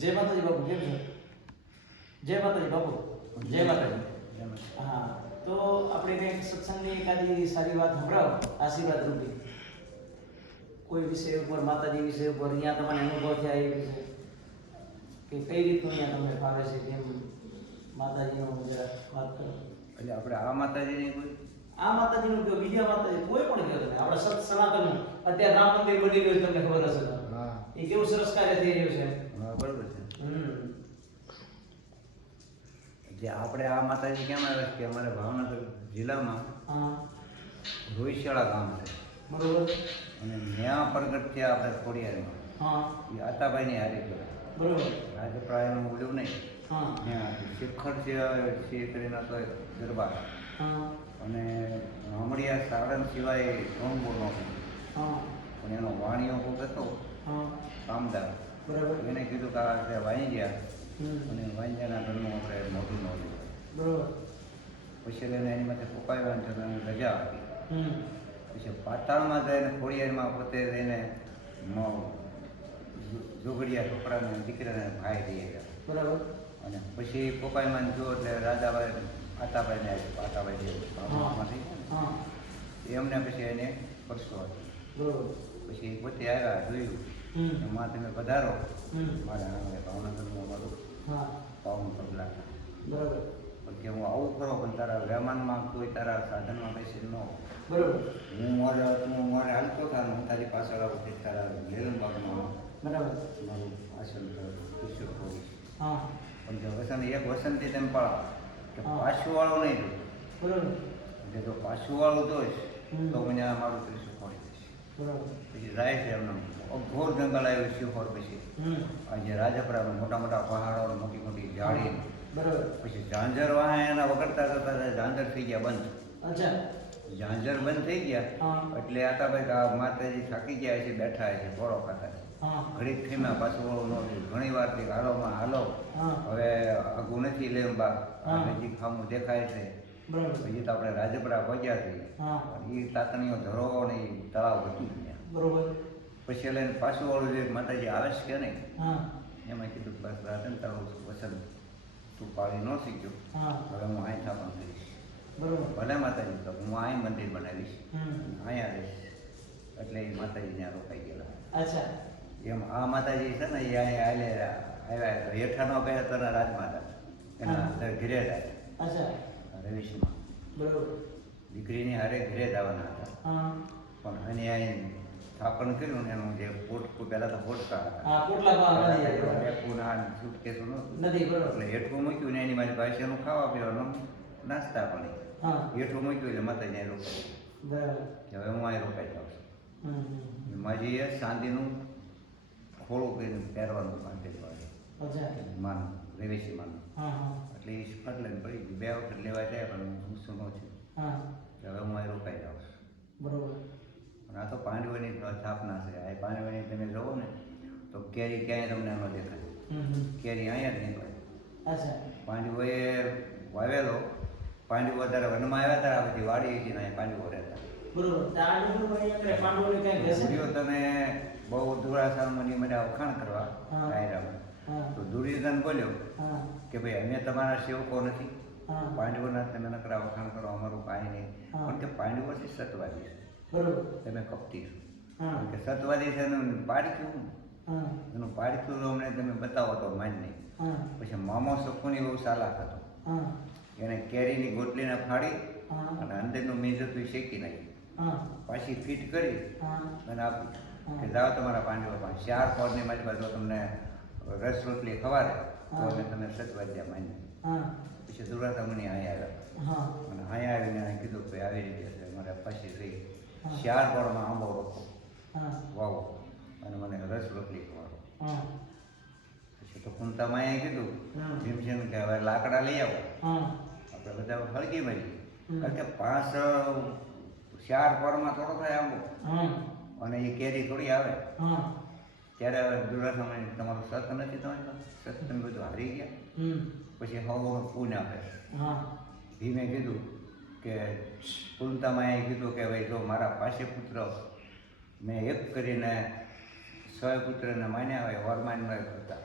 જય માતાજી બાપુ કેમ છો? જય માતાજી બાપુ. જય માતાજી. હા તો આપણે કંઈક સત્સંગની એકાદી સારી વાત સંભળાવો આશીર્વાદ રૂપી. કોઈ વિષય ઉપર માતાજી વિષય ઉપર અહીંયા તમને અનુભવ થયા એ વિશે? કે કઈ રીતનું અહીંયા તમને ફાવે છે કેમ માતાજીનો જરા વાત કરો. એટલે આપણે આ માતાજીની કોઈ? આ માતાજીનું કયો બીજા માતાજી કોઈ પણ કયો તમે. આપણે સત સનાતન અત્યારે રામ મંદિર બની ગયું તમને ખબર હશે એ કેવું સરસ કાર્ય થઈ રહ્યું છે. બરોબર છે. જે આપણે આ માતાજી કેમ આવે કે અમારે ભાવનગર જિલ્લામાં રોહિશાળા ગામ છે. બરોબર. અને ત્યાં પ્રગટ થયા આપણે ખોડિયારમાં. હા. એ આતાભાઈની હારી કહેવાય બરોબર. રાજપ્રાયનું બોલ્યું નહીં. ત્યાં શિખર છે કરીને હતો દરબાર. અને હમણાં સાળંગ સિવાય ત્રણ બોલવાનું પણ એનો વાણીઓ કોક હતો હા. કામદાર. બરાબર. એને કીધું કે આ રીતે વાઈ ગયા અને વાંજાના ઘરનું આપણે મોઢું ન લેવું પછી એને એની માટે છે અને રજા આપી. પછી પાતાળમાં જઈને ખોડિયારમાં પોતે જઈને જોગડિયા છોકરાને દીકરાને ભાઈ દઈ ગયા બરાબર. અને પછી પોપાઈમાં જો એટલે રાજાભાઈ આતાભાઈને આતાભાઈ જે એમને પછી એને પરસો હતો પછી પોતે આવ્યા જોયું. એમાં તમે પધારો મારે મારા મારું હા. પાવન પગલા બરાબર. કે હું આવું કરો પણ તારા વહેમાનમાં કોઈ તારા સાધનમાં બેસી ન હોય. બરોબર. હું મારે હું મારે હાલતો થાય હું તારી પાછળ આવું કે તારા લેલન બરાબર. મારું આસન હોઈશ હા. પણ જો વસન એક વસનથી તેમ પાડો કે. પાછું વાળું નહીં બરાબર. એટલે જો પાછું વાળું દોઈશ તો મને આ મારું દઈશ બરાબર પછી રાય છે એમનો ઘોર જંગલ આવ્યું શિહોર પછી. જે રાજપરામાં મોટા મોટા પહાડો મોટી મોટી જાળી બરાબર. પછી ઝાંઝર વાહ એના વગરતા જતા ઝાંઝર થઈ ગયા બંધ. અચ્છા. ઝાંઝર બંધ થઈ ગયા એટલે આતા ભાઈ આ માતાજી થાકી ગયા છે બેઠા છે ફોડો ખાતા છે. ઘડીક થીમાં પાછું ઘણી વારથી હાલોમાં હાલો. હવે આગું નથી લેવું બા. નજીક ખામું દેખાય છે. બરાબર. પછી તો આપણે રાજપરા પહોંચ્યા છીએ એ તાતણીઓ ધરો ને તળાવ હતું બરોબર. પછી એટલે પાછું વાળું જે માતાજી આવે છે કે નહીં એમાં કીધું બસ રાધન તારું વસન તું પાળી ન શીખ્યો હવે હું અહીં સ્થાપન કરીશ. બરોબર. ભલે માતાજી તો હું અહીં મંદિર બનાવીશ. અહીંયા રહીશ એટલે એ માતાજી ત્યાં રોકાઈ ગયેલા. અચ્છા. એમ આ માતાજી છે ને એ અહીંયા આવ્યા હેઠાનો બે તના રાજમાતા. એના ઘરે જાય. અચ્છા. રવિશમાં બરાબર. દીકરીની હારે ઘરે જવાના હતા. પણ અહીં સ્થાપન કર્યું ને એનું જે પોટ પહેલાં તો પોટકા હતા. પોટલા સુટકેસું નથી એટલે હેઠું મૂક્યું ને એની મારી પાસે એનું ખાવા પીવાનું નાસ્તા પણ. હેઠું મૂક્યું એટલે માતાજી રોકાઈ. હવે હું અહીં રોકાઈ જાઉં છું. માજીએ ચાંદીનું ખોળું કરીને પહેરવાનું અચ્છા માન રેવેશી માન. એટલે એ સ્પટ લઈને પડી બે વખત લેવા જાય પણ હું શું છું. હવે હું અહીં રોકાઈ જાઉં બરોબર. પણ આ તો પાંડવોની સ્થાપના છે. આ પાંડવોની તમે જોવો ને તો કેરી ક્યાંય તમને ન દેખાય. કેરી અહીંયા જ નીકળે. અચ્છા. પાંડવોએ વાવેલો. પાંડવો ત્યારે વનમાં આવ્યા ત્યારે બધી વાડી હતી ને પાંડવો રહેતા. બરોબર. તને બહુ દુરાસાની મને વખાણ કરવા. દુર્યોધન બોલ્યો કે ભાઈ અમે તમારા સેવકો નથી. પાંડવોના તમે નકરા વખાણ કરો અમારું કાંઈ નહીં. પણ કે પાંડવો છે સતવાદી છે. બરોબર. તમે કપટી છો. કે સતવાદી છે એનું હા. એનું પાડખ્યું અમને તમે બતાવો તો માન નહીં. પછી મામો સખુની બહુ સાલાક હતો. એને કેરીની ગોટલીને ફાડી અને અંદરનું મેજતું શેકી નાખી પાછી ફીટ કરી અને આપી કે જાઓ તમારા પાંડવો પાસે ચાર પરની મારી બાજુ તમને રસ રોટલી ખવારે તો અમે તમે સતવાદ્યા માની પછી દુરાતા મુનિ અહીંયા આવ્યા. અને અહીંયા આવીને અહીં કીધું કે આવી રીતે છે મારે પછી થઈ શિયાળ પરમાં આંબો રોકો વાવો. અને મને રસ રોટલી ખવાડો. પછી તો કુંતામાં અહીંયા કીધું. ભીમસેન કે હવે લાકડા લઈ આવો. આપણે બધા હળગી મળી. હમ. કારણ કે પાંચ શિયાળ પરમાં થોડો થાય આંબો. અને એ કેરી થોડી આવે. ત્યારે હવે દુરાસમય તમારું સત નથી તમારી પાસે? સત તમે બધું હારી ગયા? પછી હવો પૂન આપે. ભીમે કીધું કે કુંતામાં એ કીધું કે ભાઈ જો મારા પાસે પુત્ર મેં એક કરીને સો પુત્રને માન્યા હોય વરમાન હતા.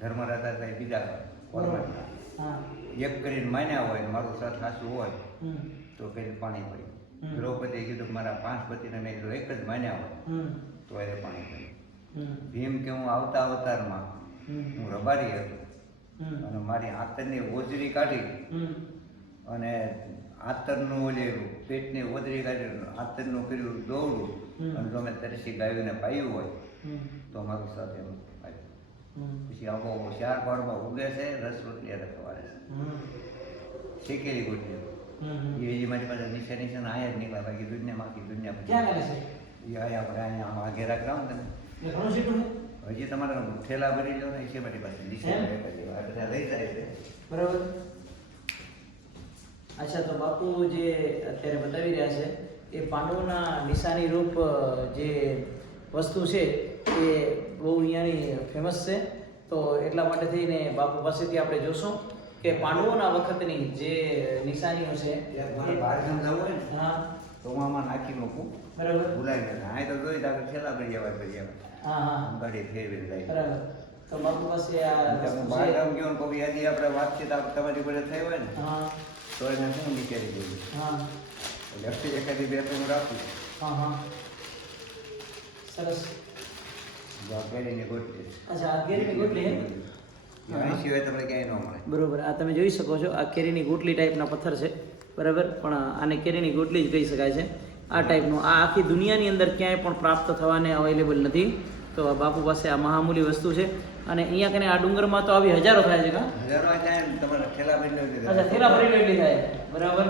ધર્મરાજા એ બીજા પરમાત્મા એક કરીને માન્યા હોય મારું સત સાચું હોય તો પેલી પાણી પડ્યું દ્રૌપદીએ કીધું કે મારા પાંચ પતિને મેં કીધું એક જ માન્યા હોય તો એ પાણી પડી હમ ભીમ કે હું આવતા અવતારમાં હું રબારી હતો. અને મારી આતરની ઓજરી કાઢી અને આતરનું ઓલેરું પેટની ઓજરી કાઢી આતરનું કર્યું દોડું. અને જો મેં તરસી ગાયોને પાયું હોય તો મારું સાથે પછી આવો હોશિયાર પાડમાં ઉગે છે રસ રોટલી અને ખવાડે છે શીખેલી ગોટલી એ મારી પાસે નીચે નીચે આયા જ નીકળ્યા બાકી દુનિયા ક્યાં કરે છે? એ આપણે અહીંયા આમ આગે હજી તમારે થેલા ભરી લો ને છે મારી પાસે નીચે આ બધા લઈ જાય છે. બરાબર. અચ્છા તો બાપુ જે અત્યારે બતાવી રહ્યા છે એ પાંડવોના નિશાની રૂપ જે વસ્તુ છે એ બહુ અહીંયાની ફેમસ છે. તો એટલા માટે થઈને બાપુ પાસેથી આપણે જોશું. કે પાંડવોના વખતની જે નિશાનીઓ છે મારે બહાર ગામ જવું હોય ને હા. તો હું આમાં નાખી મૂકું. બરાબર. ભૂલાઈ ગયા. અહીં તો જોઈ તો આગળ ઠેલા ભરી જવા ભરી જવા હા હા. ગાડી ફેરવી લઈ. બરાબર. તો બાપુ પાસે આ હું બહાર ગામ ગયો ને કોઈ યાદી આપણે વાતચીત તમારી જોડે થઈ હોય ને હા. તો એને શું નીકળી દઉં. હા. એટલે એકાદી બે ત્રણ રાખું. હા હા. સરસ. જો આ કેરીની ગોટલી અચ્છા આ કેરીની ગોટલી હે સિવાય તમને ક્યાંય ન મળે. બરોબર. આ તમે જોઈ શકો છો આ કેરીની ગોટલી ટાઈપના પથ્થર છે બરાબર? પણ આને કેરીની ગોટલી જ કહી શકાય છે. આ ટાઈપનું આ આખી દુનિયાની અંદર ક્યાંય પણ પ્રાપ્ત થવાને અવેલેબલ નથી. તો આ બાપુ પાસે આ મહામૂલી વસ્તુ છે. અને અહીંયા કને આ ડુંગરમાં તો આવી હજારો થાય છે કા? હજારો જાય તમારે ઠેલા ભરી લેવી અચ્છા થેલા ભરી એટલી થાય બરાબર?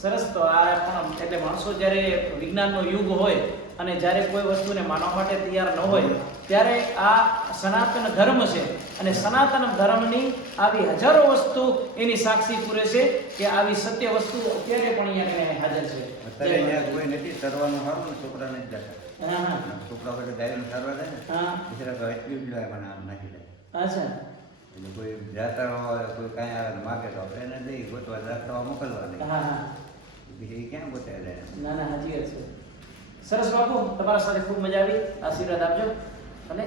સરસ. તો આ પણ એટલે માણસો જ્યારે વિજ્ઞાનનો યુગ હોય અને જ્યારે કોઈ વસ્તુને માનવા માટે તૈયાર ન હોય ત્યારે આ સનાતન ધર્મ છે. અને સનાતન ધર્મની આવી હજારો વસ્તુ એની સાક્ષી પૂરે છે કે આવી સત્ય વસ્તુ અત્યારે પણ અહીંયા હાજર છે. અત્યારે અહીંયા કોઈ નથી તરવાનું સારું ને છોકરાને જ જતા છોકરા વગર ગાયોને સારવા જાય ને હા. બિચારા તો એટલી જ લે મને આમ નાખી દે. અચ્છા. એટલે કોઈ જાતા હોય કોઈ કાંઈ આવે માગે તો આપણે એને દઈ ગોતવા રાખવા મોકલવા હા બીજે ક્યાં ગોતાય જાય ના ના હાજી છે. સરસ બાપુ તમારા સાથે ખૂબ મજા આવી. આશીર્વાદ આપજો. અને